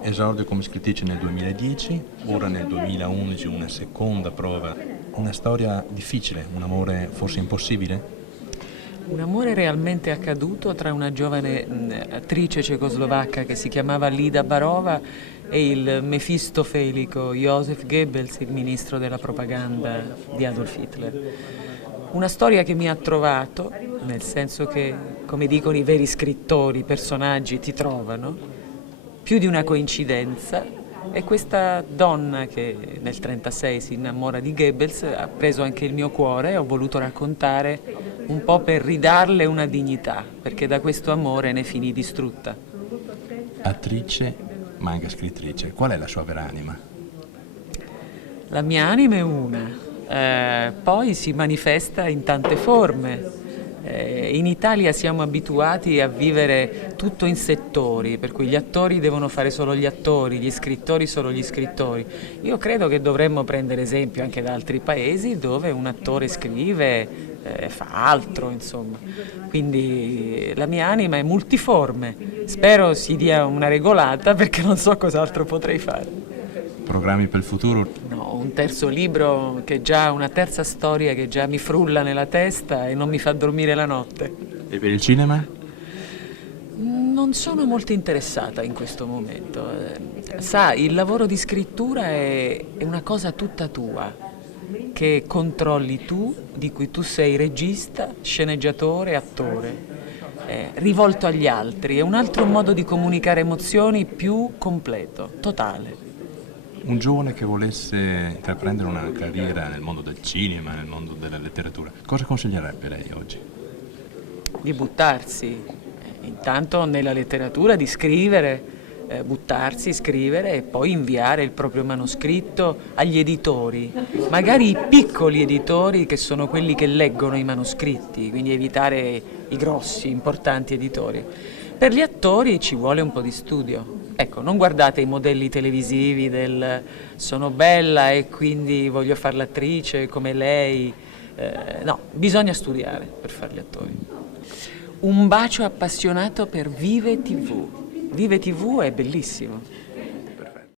Esordio come scrittrice nel 2010, ora nel 2011 una seconda prova. Una storia difficile, un amore forse impossibile? Un amore realmente accaduto tra una giovane attrice cecoslovacca che si chiamava Lida Barova e il mefistofelico Joseph Goebbels, il ministro della propaganda di Adolf Hitler. Una storia che mi ha trovato, nel senso che, come dicono i veri scrittori, i personaggi ti trovano, più di una coincidenza, e questa donna che nel 1936 si innamora di Goebbels ha preso anche il mio cuore e ho voluto raccontare un po' per ridarle una dignità, perché da questo amore ne finì distrutta. Attrice, ma anche scrittrice. Qual è la sua vera anima? La mia anima è una, poi si manifesta in tante forme. In Italia siamo abituati a vivere tutto in settori, per cui gli attori devono fare solo gli attori, gli scrittori solo gli scrittori. Io credo che dovremmo prendere esempio anche da altri paesi dove un attore scrive, fa altro, insomma. Quindi la mia anima è multiforme. Spero si dia una regolata perché non so cos'altro potrei fare. Programmi per il futuro? No, un terzo libro che già, una terza storia che già mi frulla nella testa e non mi fa dormire la notte. E per il cinema? Non sono molto interessata in questo momento. Sa, il lavoro di scrittura è una cosa tutta tua, che controlli tu, di cui tu sei regista, sceneggiatore, attore. Rivolto agli altri, è un altro modo di comunicare emozioni più completo, totale. Un giovane che volesse intraprendere una carriera nel mondo del cinema, nel mondo della letteratura, cosa consiglierebbe lei oggi? Di buttarsi, intanto nella letteratura, di scrivere, buttarsi, scrivere e poi inviare il proprio manoscritto agli editori, magari i piccoli editori che sono quelli che leggono i manoscritti, quindi evitare i grossi, importanti editori. Per gli attori ci vuole un po' di studio. Ecco, non guardate i modelli televisivi del sono bella e quindi voglio fare l'attrice come lei. No, bisogna studiare per fare gli attori. Un bacio appassionato per Vive TV. Vive TV è bellissimo.